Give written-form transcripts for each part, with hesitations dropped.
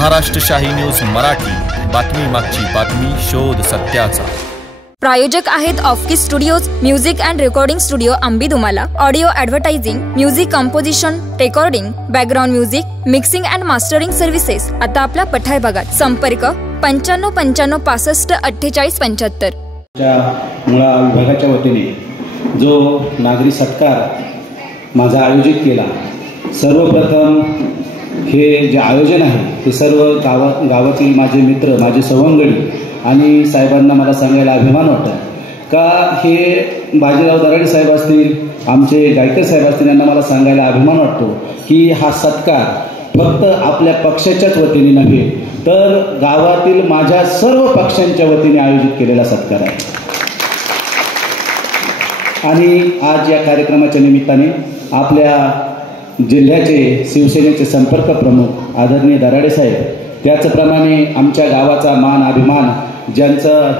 महाराष्ट्र शाही न्यूज मराठी, बातमी मागची बातमी, शोध सत्याचा। प्रायोजक आहेत Offkey studios, music and recording studio Ambidumala, audio advertising, music composition, recording, background music, mixing and mastering services आता आपल्या पठार भागात। संपर्क 95 95 65 48 75। मुळा विभागाच्या वतीने जो नागरी सत्कार माझा आयोजित केला, सर्वप्रथम हे जे आयोजन आहे ते सर्व गावातील माझे मित्र, माझे सवंगडी आणि साहेबांना मला सांगायला अभिमान वाटतो का हे बाजीराव दराडे साहेब असतील, आमचे गायकर साहेब असतील, यांना मला सांगायला अभिमान वाटतो की हा सत्कार फक्त आपल्या पक्षाच्याच वतीने नव्हे तर गावातील माझ्या सर्व पक्षांच्या वतीने आयोजित केलेला सत्कार आहे। आणि आज या कार्यक्रमाच्या निमित्ताने आपल्या जिल्ह्याचे शिवसेनेचे संपर्क प्रमुख आदरणीय दराडे साहेब, त्याचप्रमाणे आमच्या गावाचा मान अभिमान, ज्यांचं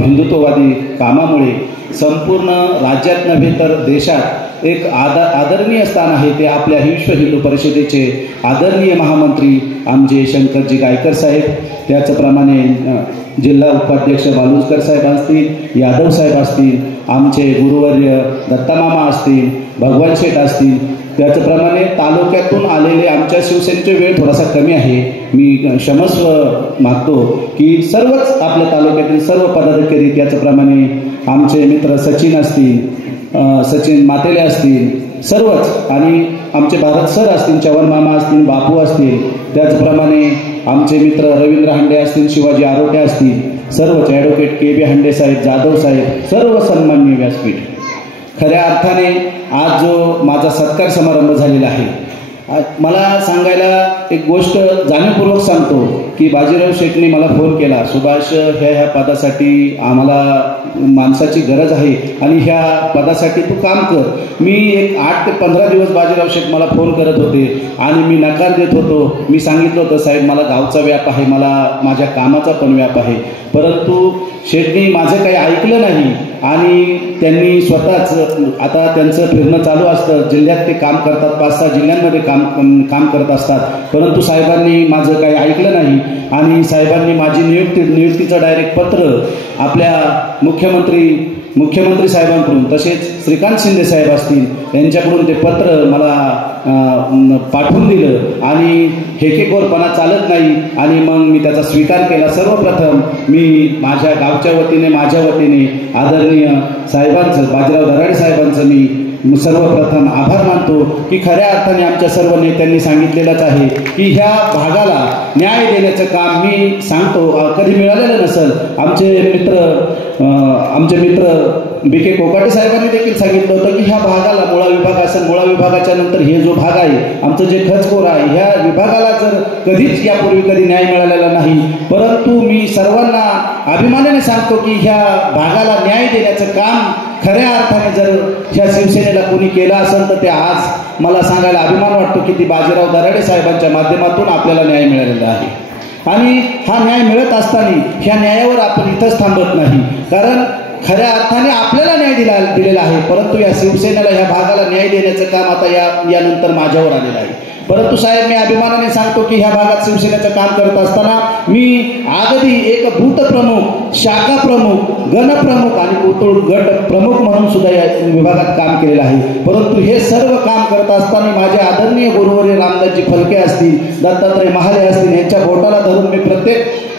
हिंदुत्ववादी कामामुळे संपूर्ण राज्यात नव्हे तर देशात एक आदरणीय स्थान आहे, ते आपल्या विश्व हिंदू परिषदेचे आदरणीय महामंत्री आमचे शंकरजी गायकर साहेब, त्याचप्रमाणे जिल्हा उपाध्यक्ष बालुसकर साहेब असतील, यादव साहेब असतील, आमचे गुरुवर्य दत्तामामा असतील, भगवान शेठ असतील, त्याचप्रमाणे तालुक्यातून आलेले आमच्या शिवसेनेचे वेळ थोडासा कमी आहे, मी क्षमस्व मागतो की सर्वच आपल्या तालुक्यातील सर्व पदाधिकारी, त्याचप्रमाणे आमचे मित्र सचिन असतील, सचिन मातेले असतील, सर्वच, आणि आमचे भारत सर असतील, चव्हाण मामा असतील, बापू असतील, त्याचप्रमाणे आमचे मित्र रवींद्र हांडे असतील, शिवाजी आरोटे असतील, सर्वच ॲडव्होकेट KB हांडे साहेब, जाधव साहेब, सर्व सन्माननीय व्यासपीठ। खऱ्या अर्थाने आज जो माझा सत्कार समारंभ झालेला आहे, मला सांगायला एक गोष्ट जाणीवपूर्वक सांगतो की बाजीराव शेठने मला फोन केला, सुभाष ह्या पदासाठी आम्हाला माणसाची गरज आहे आणि ह्या पदासाठी तू काम कर। मी एक 8 ते 15 दिवस बाजीराव शेठ मला फोन करत होते आणि मी नकार देत होतो। मी सांगितलं होतं, साहेब मला गावचा व्याप आहे, मला माझ्या कामाचा पण व्याप आहे, परंतु शेठने माझं काही ऐकलं नाही आणि त्यांनी स्वतःच, आता त्यांचं फिरणं चालू असतं, जिल्ह्यात ते काम करतात, 5-6 जिल्ह्यांमध्ये काम करत असतात, परंतु साहेबांनी माझं काही ऐकलं नाही आणि साहेबांनी माझी नियुक्तीचं डायरेक्ट पत्र आपल्या मुख्यमंत्री साहेबांकडून, तसेच श्रीकांत शिंदे साहेब असतील यांच्याकडून ते पत्र मला पाठवून दिलं आणि हेकेखोरपणा चालत नाही आणि मग मी त्याचा स्वीकार केला। सर्वप्रथम मी माझ्या गावच्या वतीने, माझ्या वतीने आदरणीय साहेबांचं, बाजीराव दराडे साहेबांचं मी सर्वप्रथम आभार मानतो की खऱ्या अर्थाने आमच्या सर्व नेत्यांनी सांगितलेलंच आहे की ह्या भागाला न्याय देण्याचं काम, मी सांगतो कधी मिळालेलं नसेल। आमचे मित्र BK कोकाटे साहेबांनी देखील सांगितलं होतं की ह्या भागाला मुळा विभाग असेल, मुळा विभागाच्या नंतर हे जो भाग आहे आमचं जे खचकोर आहे, ह्या विभागाला जर कधीच यापूर्वी कधी न्याय मिळालेला नाही, परंतु मी सर्वांना अभिमानाने सांगतो की ह्या भागाला न्याय देण्याचं काम खऱ्या अर्थाने जर ह्या शिवसेनेला कोणी केलं असेल तर ते आज मला सांगायला अभिमान वाटतो की ती बाजीराव दराडे साहेबांच्या माध्यमातून आपल्याला न्याय मिळालेला आहे। आणि हा न्याय मिळत असताना ह्या न्यायावर आपण इथंच थांबत नाही, कारण खऱ्या अर्थाने आपल्याला न्याय दिलेला आहे, परंतु या शिवसेनेला ह्या भागाला न्याय देण्याचं काम आता यानंतर माझ्यावर आलेलं आहे। परंतु साहेब, मी अभिमानाने सांगतो की ह्या भागात शिवसेनेचं काम करत असताना मी अगदी एक बूथ प्रमुख, शाखा प्रमुख, गणप्रमुख आणि उतोड गट प्रमुख म्हणून सुद्धा या विभागात काम केलेलं आहे। परंतु हे सर्व काम करत असताना माझे आदरणीय गुरुवर्य रामदासजी फलके असतील, दत्तात्रय महाले असतील, यांच्या बोटाला धरून मी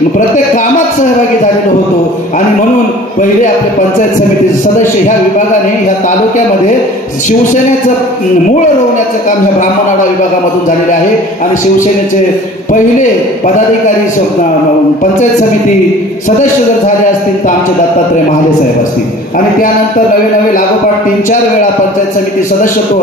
प्रत्येक कामात सहभागी झालेलो होतो आणि म्हणून पहिले आपले पंचायत समितीचे सदस्य ह्या विभागाने ह्या तालुक्यामध्ये शिवसेनेचं मूळ रोवण्याचं काम ह्या ब्राह्मणवाडा विभागामधून झालेले आहे आणि शिवसेनेचे पहिले पदाधिकारी पंचायत समिती सदस्य जर झाले असतील तर आमचे दत्तात्रय महाले साहेब असतील आणि त्यानंतर नवे लागोपाठ 3-4 वेळा पंचायत समिती सदस्यत्व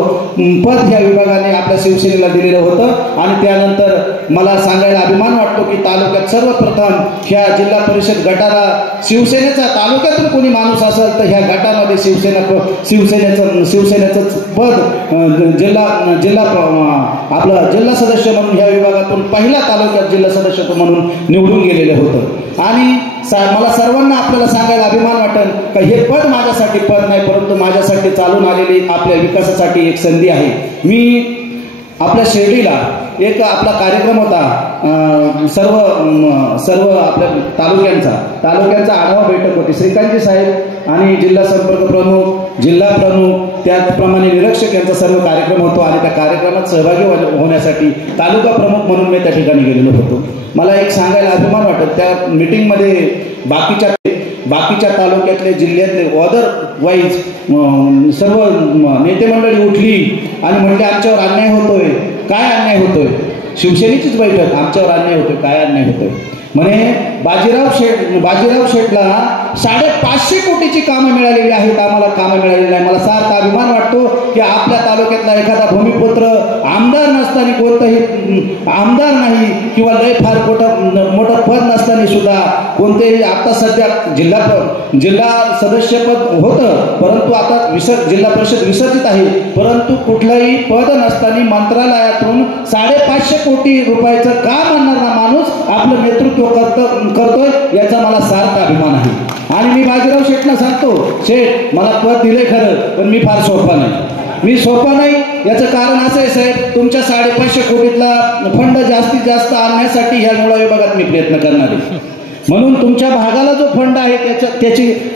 पद ह्या विभागाने आपल्या शिवसेनेला दिलेलं होतं। आणि त्यानंतर मला सांगायला अभिमान वाटतो की तालुक्यात सर्वप्रथम ह्या जिल्हा परिषद गटाला शिवसेनेचा, तालुक्यातून कोणी माणूस असेल तर ह्या गटामध्ये शिवसेनेचं पद जिल्हा सदस्य म्हणून ह्या विभागातून पहिल्या तालुक्यात जिल्हा सदस्य म्हणून निवडून गेलेले होतं। आणि मला सर्वांना आपल्याला सांगायला अभिमान वाटेल का हे पद माझ्यासाठी पद नाही, परंतु माझ्यासाठी चालून आलेली आपल्या विकासासाठी एक संधी आहे। मी आपल्या शिर्डीला एक आपला कार्यक्रम होता, सर्व आपल्या तालुक्यांचा आढावा बैठक होती. श्रीकांतजी साहेब आणि जिल्हा संपर्क प्रमुख, जिल्हा प्रमुख, त्याचप्रमाणे निरीक्षक यांचा सर्व कार्यक्रम होतो आणि त्या कार्यक्रमात सहभागी होण्यासाठी तालुका प्रमुख म्हणून मी त्या ठिकाणी गेलेलो होतो. मला एक सांगायला अभिमान वाटत, त्या मीटिंगमध्ये बाकीच्या तालुक्यातले, जिल्ह्यातले ऑदर वाईज सर्व नेते मंडळी उठली आणि म्हणले आमच्यावर अन्याय होतोय. काय अन्याय होतोय? शिवसेनेचीच बैठक, आमच्यावर अन्याय होतोय. काय अन्याय होतोय? म्हणे बाजीराव शेठला 550 कोटीची कामं मिळालेली आहेत, आम्हाला कामं मिळालेली नाही. मला सार्थ अभिमान वाटतो की आपल्या तालुक्यातला एखादा भूमिपुत्र आमदार नसताना, कोणतंही आमदार नाही किंवा लय फार मोठं पद नसताना सुद्धा कोणतेही, आता सध्या जिल्हा सदस्यपद होतं, परंतु आता जिल्हा परिषद विसर्जित आहे, परंतु कुठलंही पद नसताना मंत्रालयातून 550 कोटी रुपयाचं काम आणणारा माणूस आपलं नेतृत्व करतोय, याचा मला सार्थ अभिमान आहे. आणि मी बाजीराव शेठला सांगतो, शेठ मला पद दिले खरं, पण मी फार सोपा नाही. याचं कारण असं आहे साहेब, तुमच्या 550 कोटीतला फंड जास्तीत जास्त आणण्यासाठी ह्या मुळा विभागात मी प्रयत्न करणार आहे. म्हणून तुमच्या भागाला जो फंड आहे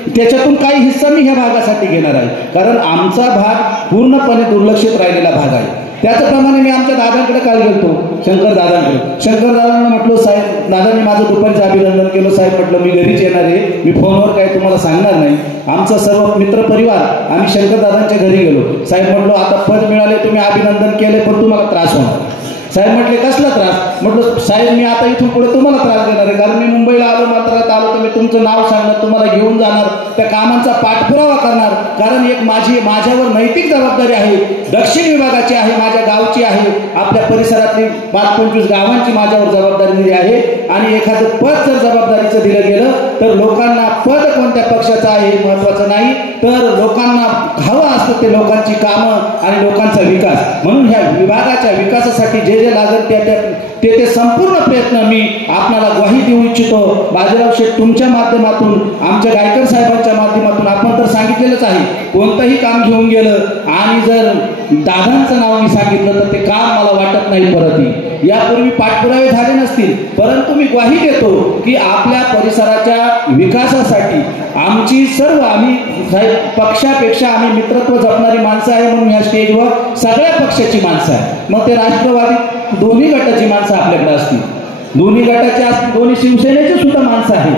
त्याच्यातून काही हिस्सा मी ह्या भागासाठी घेणार आहे, कारण आमचा भाग पूर्णपणे दुर्लक्षित राहिलेला भाग आहे. त्याचप्रमाणे मी आमच्या दादांकडे काल गेलतो, शंकर दादांना म्हटलो, साहेब दादांनी माझं दुपारचं अभिनंदन केलं. साहेब म्हटलं मी घरीच येणार आहे, मी फोनवर काही तुम्हाला सांगणार नाही. आमचा सर्व मित्रपरिवार आम्ही शंकर दादांच्या घरी गेलो. साहेब म्हटलो आता पद मिळाले, तुम्ही अभिनंदन केले, पण तुम्हाला त्रास होणार. साहेब म्हटले कसला त्रास? म्हटलं साहेब मी आता इथून पुढे तुम्हाला त्रास देणार आहे, कारण मी मुंबईला आलो, मंत्रालयात आलो तर मी तुमचं नाव सांगणार, तुम्हाला घेऊन जाणार, त्या कामांचा पाठपुरावा करणार, कारण एक माझ्यावर नैतिक जबाबदारी आहे, दक्षिण विभागाची आहे, माझ्या गावची आहे, आपल्या परिसरातली 5-25 गावांची माझ्यावर जबाबदारी दिली आहे. आणि एखादं पद जर जबाबदारीचं दिलं गेलं तर लोकांना पद कोणत्या पक्षाचं आहे हे महत्वाचं नाही, तर लोकांना हवं असतं ते लोकांची कामं आणि लोकांचा विकास. म्हणून ह्या विभागाच्या विकासासाठी जे लागेल ते संपूर्ण प्रयत्न मी आपल्याला ग्वाही देऊ इच्छितो. बाजीराव शेठ तुमच्या माध्यमातून, आमच्या गायकर साहेबांच्या माध्यमातून, आपण तर सांगितलेलंच आहे, कोणतंही काम घेऊन गेलं आणि जर दादांचं नाव मी सांगितलं तर ते काम मला वाटत नाही परत येईल. यापूर्वी पाठपुरावे झाले नसतील, परंतु मी ग्वाही देतो की आपल्या परिसराच्या विकासासाठी आमची आम्ही पक्षापेक्षा आम्ही मित्रत्व जपणारी माणसं आहे. म्हणून या स्टेजवर सगळ्या पक्षाची माणसं आहे, मग ते राष्ट्रवादी दोन्ही गटाची माणसं आपल्याकडे असतील, दोन्ही गटाची असतील, दोन्ही शिवसेनेची सुद्धा माणसं आहे.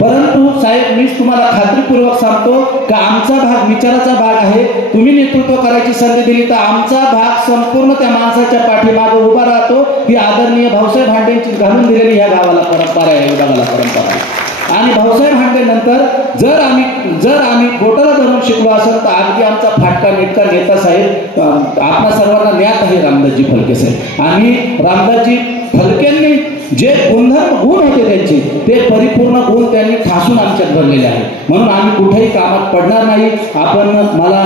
परंतु साहेब मीच तुम्हाला खात्रीपूर्वक सांगतो की आमचा भाग विचाराचा भाग आहे. तुम्ही नेतृत्व करायची संधी दिली तर आमचा भाग संपूर्ण त्या माणसाच्या पाठीमागे उभा राहतो. ही आदरणीय भाऊसाहेब हांडेंची घालून दिलेली ह्या गावाला परंपरा आहे, विभागाला परंपरा आहे. आणि भाऊसाहेब हांडे नंतर जर आम्ही बोटाला धरून शिकलो असेल तर अगदी आमचा फाटका नेटका नेता साहेब आपल्या सर्वांना ज्ञात आहे, रामदासजी फलके साहेब. आणि रामदासजी फलकेंनी जे गुण होते त्यांचे ते परिपूर्ण गुण त्यांनी ठासून आमच्यात भरलेले आहे. म्हणून आम्ही कुठेही कामात पडणार नाही. आपण मला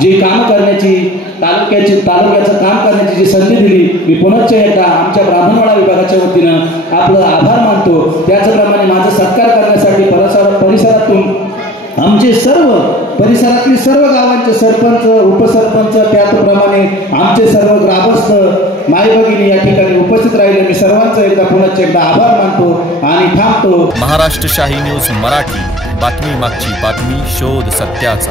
जी कामं करण्याची, तालुक्याचं काम करण्याची जी संधी दिली, मी पुनश्च एकदा आमच्या ब्राह्मणवाडा विभागाच्या वतीनं आपलं आभार मानतो. त्याचप्रमाणे माझा सत्कार करण्यासाठी परिसरातून आमचे परिसरातली सर्व गावांचे सरपंच, उपसरपंच, त्याचप्रमाणे आमचे सर्व ग्रामस्थ, माय भगिनी या ठिकाणी उपस्थित राहिले. मी सर्वांचं एकदा आभार मानतो आणि थांबतो. महाराष्ट्र शाही न्यूज मराठी, बातमी मागची बातमी, शोध सत्याचा.